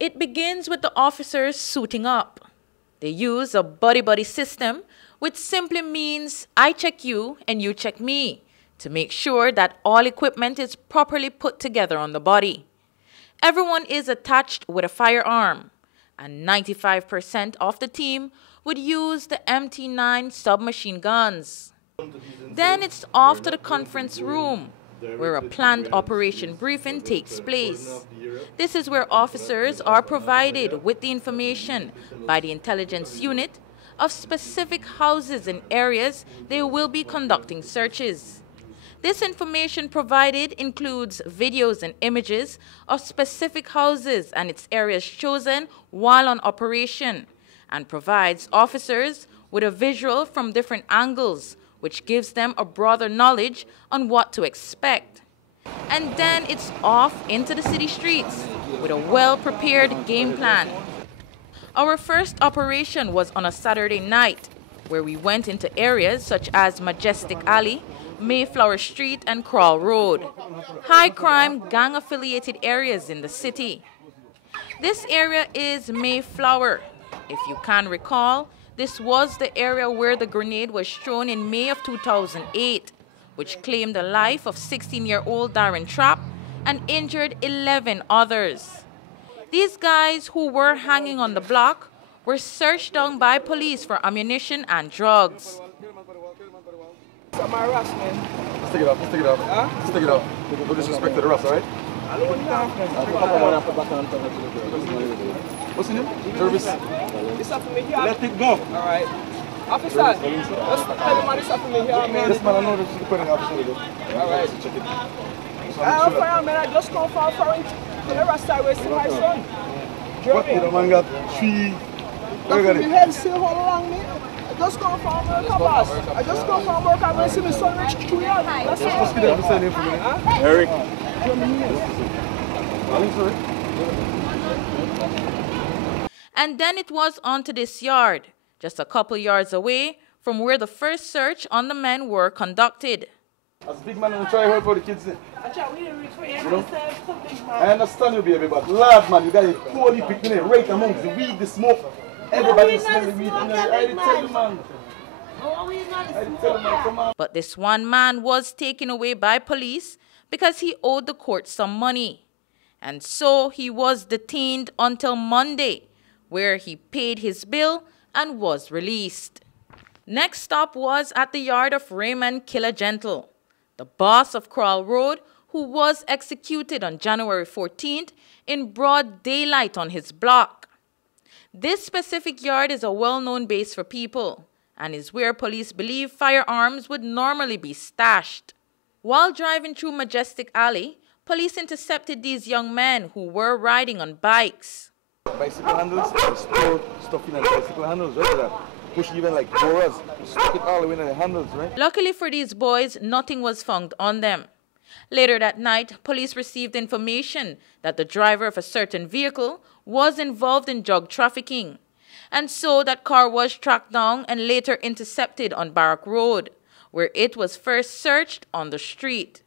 It begins with the officers suiting up. They use a buddy-buddy system, which simply means I check you and you check me, to make sure that all equipment is properly put together on the body. Everyone is attached with a firearm, and 95% of the team would use the MT9 submachine guns. Then it's off to the conference room, where a planned operation briefing takes place. This is where officers are provided with the information by the intelligence unit of specific houses and areas they will be conducting searches. This information provided includes videos and images of specific houses and its areas chosen while on operation, and provides officers with a visual from different angles, which gives them a broader knowledge on what to expect. And then it's off into the city streets with a well-prepared game plan. Our first operation was on a Saturday night, where we went into areas such as Majestic Alley, Mayflower Street, and Crawl Road, high-crime, gang-affiliated areas in the city. This area is Mayflower. If you can recall, this was the area where the grenade was thrown in May of 2008, which claimed the life of 16-year-old Darren Trapp and injured 11 others. These guys who were hanging on the block were searched down by police for ammunition and drugs. Some harassment. Let's take it off, let's take it off. Huh? Let's take it off. No disrespect to the rest, alright? What's your name? Jervis. This up for me here. Let it go. Alright. Officer, just tell the man this up for me here, man. Yes, man, I know this is the point officer. Alright. Check it. Man, I just come from foreign to the rest side where I see my son. What? The man got 3. Where you got it? Head still hold along me. I just come from work, boss. I just come from work, I'm going to see my son reach 2 years. That's all. Let's get the same information. Huh? Eric. And then it was onto this yard, just a couple yards away from where the first search on the men were conducted. As big man, I'm trying to help for the kids. You know? I understand you, baby, but lad, man, you got a holy picnic right amongst the weed, the smoke. Everybody smell the weed. I didn't tell you, man. I didn't tell you, man. Come on. But this one man was taken away by police because he owed the court some money. And so he was detained until Monday, where he paid his bill and was released. Next stop was at the yard of Raymond Killer Gentle, the boss of Crawl Road, who was executed on January 14th in broad daylight on his block. This specific yard is a well-known base for people and is where police believe firearms would normally be stashed. While driving through Majestic Alley, police intercepted these young men who were riding on bikes. Bicycle handles, store stuff in the bicycle handles, right? That push even like doors, stick it all the way in the handles, right? Luckily for these boys, nothing was found on them. Later that night, police received information that the driver of a certain vehicle was involved in drug trafficking, and so that car was tracked down and later intercepted on Barrack Road, where it was first searched on the street.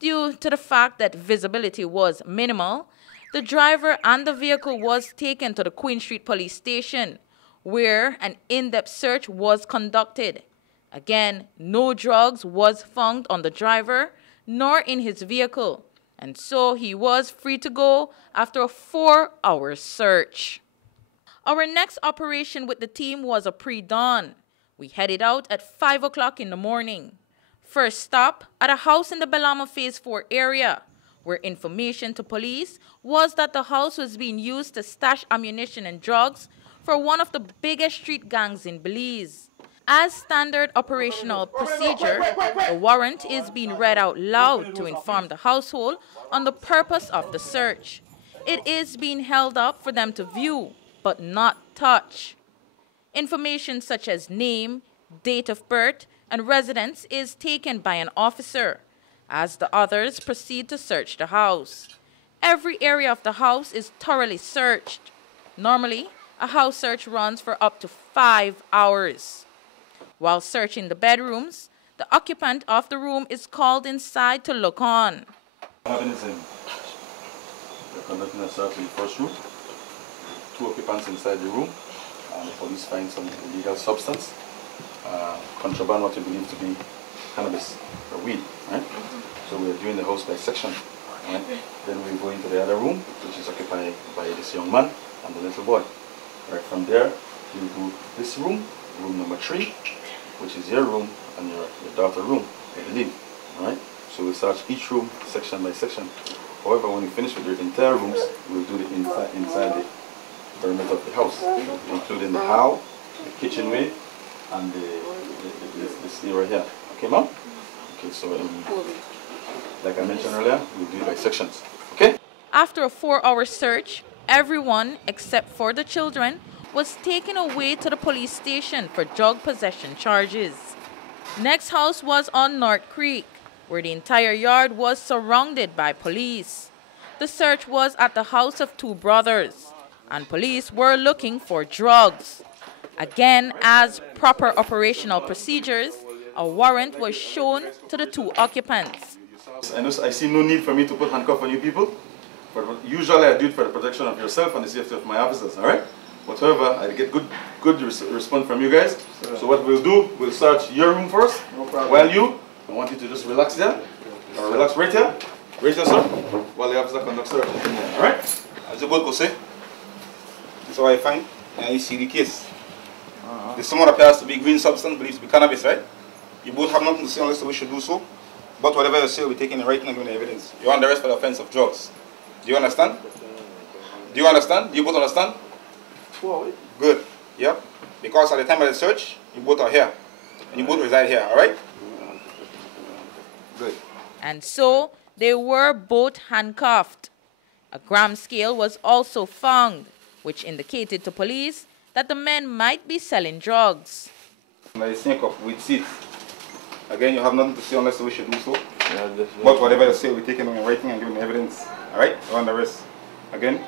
Due to the fact that visibility was minimal, the driver and the vehicle was taken to the Queen Street Police Station, where an in-depth search was conducted. Again, no drugs was found on the driver nor in his vehicle, and so he was free to go after a 4-hour search. Our next operation with the team was a pre-dawn. We headed out at 5 o'clock in the morning. First stop at a house in the Belama Phase 4 area, where information to police was that the house was being used to stash ammunition and drugs for one of the biggest street gangs in Belize. As standard operational procedure, the warrant is being read out loud to inform the household on the purpose of the search. It is being held up for them to view, but not touch. Information such as name, date of birth, and residence is taken by an officer, as the others proceed to search the house. Every area of the house is thoroughly searched. Normally, a house search runs for up to 5 hours. While searching the bedrooms, the occupant of the room is called inside to look on. What happened is they're conducting a search in the first room. 2 occupants inside the room. The police find some illegal substance, contraband, what we believe to be cannabis or weed, right? So we're doing the house by section, right? Then we go into the other room, which is occupied by this young man and the little boy. Right from there, we do this room, room number 3, which is your room and your daughter's room, I believe, all right? So we'll search each room section by section. However, when we finish with the entire rooms, we'll do the inside the perimeter of the house, including the hall, the kitchenway, and this area here. Okay, ma'am? Okay, so like I mentioned earlier, we'll do it by sections. Okay? After a 4-hour search, everyone except for the children was taken away to the police station for drug possession charges. Next house was on North Creek, where the entire yard was surrounded by police. The search was at the house of 2 brothers, and police were looking for drugs. Again, as proper operational procedures, a warrant was shown to the 2 occupants. I see no need for me to put handcuffs on you people, but usually I do it for the protection of yourself and the safety of my officers, all right? But however, I get good response from you guys. So what we'll do, we'll search your room first, while I want you to just relax there, or relax right here, sir, while the officer conducts search. All right? As the board could say, that's how I find, and you see the case. The someone appears to be green substance, believes to be cannabis, right? You both have nothing to say unless we should do so. But whatever you say will be taken in writing and given evidence. You're under arrest for the offense of drugs. Do you understand? Do you understand? Do you both understand? Good. Yep. Because at the time of the search, you both are here. And you both reside here, alright? Good. And so they were both handcuffed. A gram scale was also found, which indicated to police that the men might be selling drugs. I sync up with seats. Again, you have nothing to say unless we should do so. But whatever you say will be taken in writing and given evidence. Alright? You're under arrest. Again,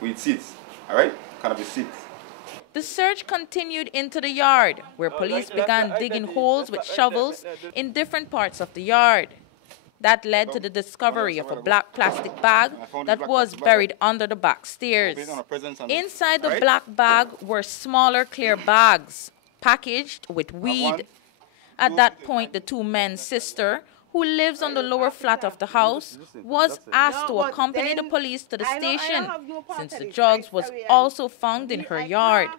with seats. Alright? Cannabis seats. The search continued into the yard, where police began digging holes with shovels in different parts of the yard. That led to the discovery of a black plastic bag that was buried under the back stairs. Inside the black bag were smaller clear bags, packaged with weed. At that point, the 2 men's sister, who lives on the lower flat of the house, was asked to accompany the police to the station, since the drugs was also found in her yard.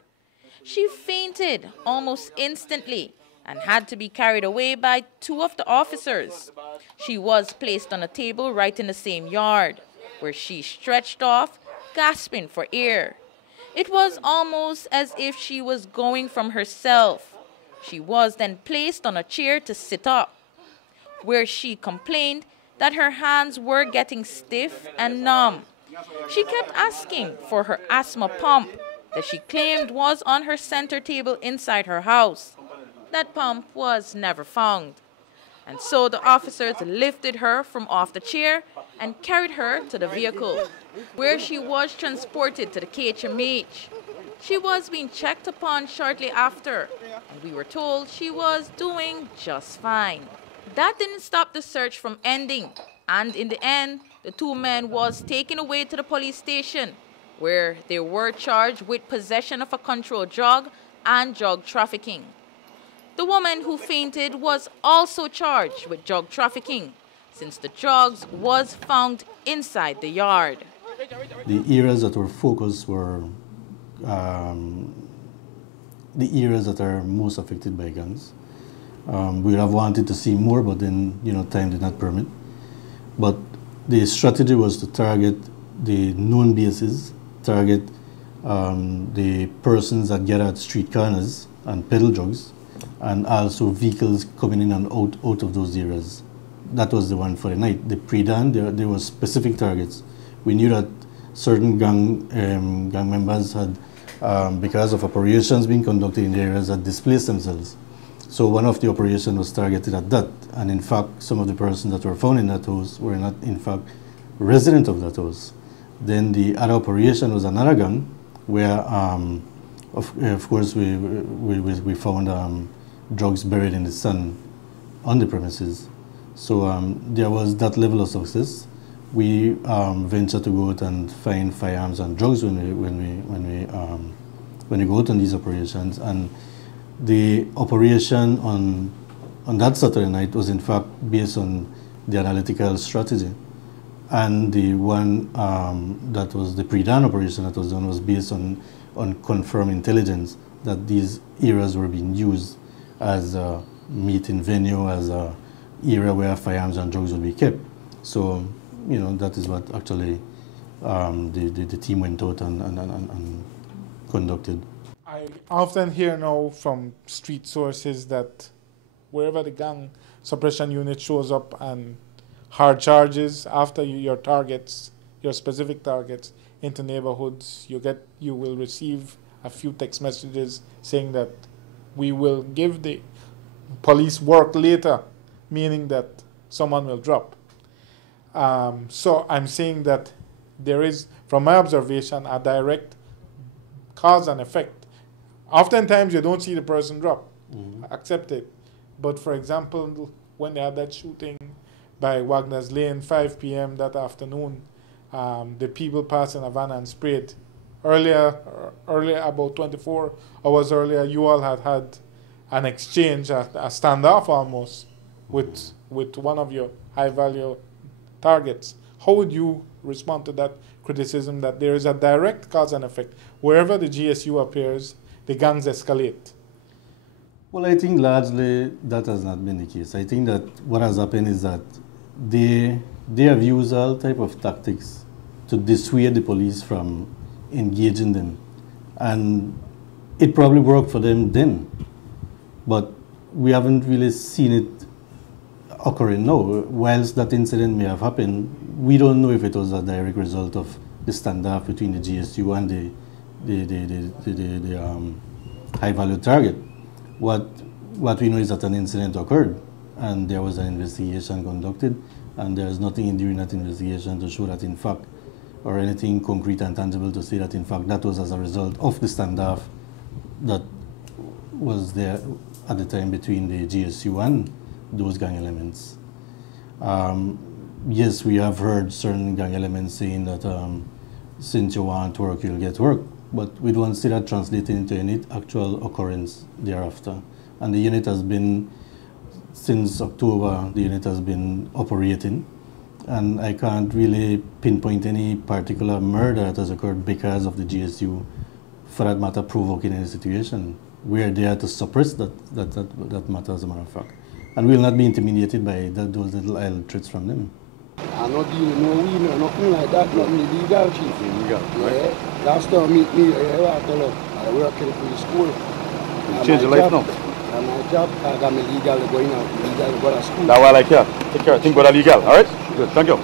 She fainted almost instantly and had to be carried away by 2 of the officers. She was placed on a table right in the same yard, where she stretched off, gasping for air. It was almost as if she was going from herself. She was then placed on a chair to sit up, where she complained that her hands were getting stiff and numb. She kept asking for her asthma pump that she claimed was on her center table inside her house. That pump was never found. And so the officers lifted her from off the chair and carried her to the vehicle, where she was transported to the KHMH. She was being checked upon shortly after, and we were told she was doing just fine. That didn't stop the search from ending, and in the end, the 2 men was taken away to the police station, where they were charged with possession of a controlled drug and drug trafficking. The woman who fainted was also charged with drug trafficking, since the drugs was found inside the yard. The areas that were focused were the areas that are most affected by guns. We would have wanted to see more, but then, time did not permit. But the strategy was to target the known bases, target the persons that get at street corners and peddle drugs, and also vehicles coming in and out of those areas. That was the one for the night. The pre-dawn, there were specific targets. We knew that certain gang members had, because of operations being conducted in the areas, that displaced themselves. So one of the operations was targeted at that. And in fact, some of the persons that were found in that house were not, in fact, resident of that house. Then the other operation was another gang where, of course, we found drugs buried in the sand on the premises. So there was that level of success. we venture to go out and find firearms and drugs when we go out on these operations. And the operation on that Saturday night was in fact based on the analytical strategy. And the one that was the pre-dawn operation that was done was based on confirmed intelligence that these areas were being used as a meeting venue, as a area where firearms and drugs would be kept. So, you know, that is what actually the team went out and conducted. I often hear now from street sources that wherever the gang suppression unit shows up and hard charges after your targets, your specific targets into neighborhoods, you will receive a few text messages saying that we will give the police work later, meaning that someone will drop. So I'm saying that there is, from my observation, a direct cause and effect. Oftentimes you don't see the person drop, accept it. But for example, when they had that shooting by Wagner's Lane, 5 p.m. that afternoon, the people passed in a van and sprayed. Earlier, about 24 hours earlier, you all had an exchange, a standoff almost, with one of your high-value targets. How would you respond to that criticism that there is a direct cause and effect? Wherever the GSU appears, the gangs escalate. Well, I think largely that has not been the case. I think that what has happened is that they have used all type of tactics to dissuade the police from engaging them. And it probably worked for them then, but we haven't really seen it occurring now. Whilst that incident may have happened, we don't know if it was a direct result of the standoff between the GSU and the high-value target. What we know is that an incident occurred, and there was an investigation conducted, and there is nothing during that investigation to show that in fact, or anything concrete and tangible to say that in fact that was as a result of the standoff that was there at the time between the GSU and those gang elements. Yes, we have heard certain gang elements saying that since you want work, you'll get work, but we don't see that translating into any actual occurrence thereafter. And the unit has been, since October, the unit has been operating, and I can't really pinpoint any particular murder that has occurred because of the GSU, for that matter, provoking any situation. We are there to suppress that matter, as a matter of fact. And we will not be intimidated by those little idle threats from them. I'm not dealing no weed, no, nothing like that, nothing illegal, chief. Illegal, right? Yeah. Last time meet me, I work in the school. You change your life now? And my job, I got me legal going out, legal to go to school. That's why I like you. Take care, think about legal, all right? Good, thank you.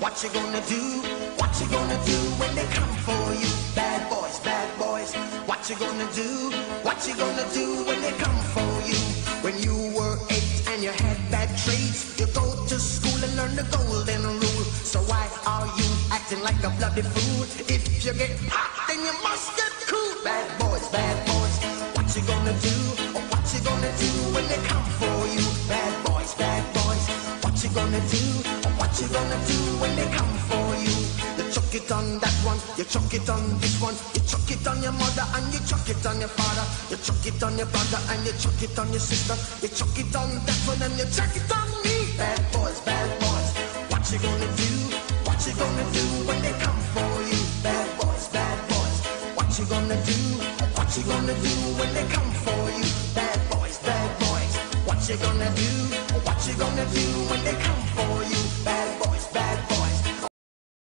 What you gonna do? What you gonna do when they come for you? Bad boys, what you gonna do? What you gonna do when they come for you? When you were 8 and you had bad traits, you go to school and learn the golden rule. So why are you acting like a bloody fool? If you get hot, then you must get cool. Bad boys, what you gonna do? What you gonna do when they come for you? Bad boys, what you gonna do? What you gonna do when they come for you? You chuck it on that one, you chuck it on this one, you chuck it on your mother and you chuck it on your father, you chuck it on your brother and you chuck it on your sister, you chuck it on that one and you chuck it on me. Bad boys, what you gonna do? What you gonna do when they come for you? Bad boys, what you gonna do? What you gonna do when they come for you? Bad boys, what you gonna do? What you gonna do when they come for you? Bad boys,